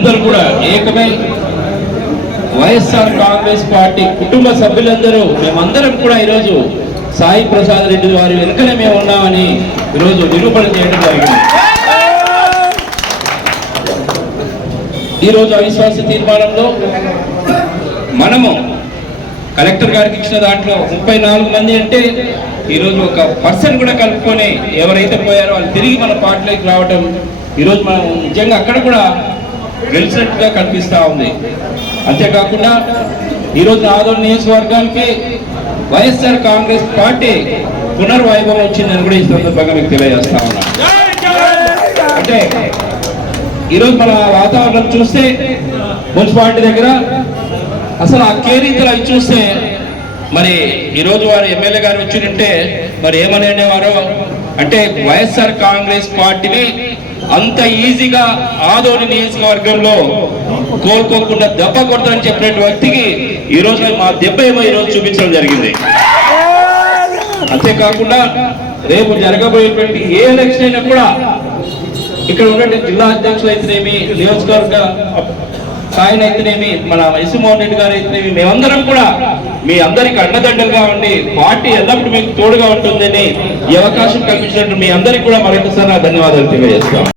అందరూ కూడా ఏకమై వైఎస్ఆర్ కాంగ్రెస్ పార్టీ కుటుంబ సభ్యులందరూ మేమందరం కూడా ఈరోజు సాయి ప్రసాద్ రెడ్డి వారి వెనుకనే మేము ఉన్నామని ఈరోజు నిరూపణ చేయడం జరిగింది. ఈరోజు అవిశ్వాస తీర్మానంలో మనము కలెక్టర్ గారికి ఇచ్చిన దాంట్లో 34 మంది అంటే ఈరోజు ఒక పర్సన్ కూడా కలుపుకొని ఎవరైతే పోయారో వాళ్ళు తిరిగి మన పార్టీలోకి రావటం ఈరోజు మనం నిజంగా అక్కడ కూడా గెలిచినట్టుగా కనిపిస్తూ ఉంది. అంతేకాకుండా ఈరోజు ఆదోళన నియోజకవర్గానికి వైఎస్ఆర్ కాంగ్రెస్ పార్టీ పునర్వైభవం వచ్చిందని కూడా ఈ సందర్భంగా మీకు తెలియజేస్తా ఉన్నా. అంటే ఈరోజు మన వాతావరణం చూస్తే మున్సిపాలిటీ దగ్గర అసలు ఆ కేరింతలు అవి చూస్తే మరి ఈరోజు వారు ఎమ్మెల్యే గారు వచ్చింటే మరి ఏమని అనేవారో అంటే వైఎస్ఆర్ కాంగ్రెస్ పార్టీని అంత ఈజీగా ఆదోని నియోజకవర్గంలో కోలుకోకుండా దెబ్బ కొడతానని చెప్పిన వ్యక్తికి ఈ రోజు మా దెబ్బ ఏమో ఈరోజు చూపించడం జరిగింది. అంతేకాకుండా రేపు జరగబోయేటువంటి ఏ ఎలక్షన్ అయినా కూడా ఇక్కడ ఉన్నటువంటి జిల్లా అధ్యక్షులు అయితేనేమి, నియోజకవర్గ స్థాయిని అయితేనేమి, మన యశుమోహన్ రెడ్డి గారు అయితేనేమి, మేమందరం కూడా మీ అందరికి అండదండలుగా ఉండి పార్టీ ఎల్లప్పుడూ మీకు తోడుగా ఉంటుందని ఈ అవకాశం కల్పించినట్టు మీ అందరికీ కూడా మరొకసారి ధన్యవాదాలు తెలియజేస్తాం.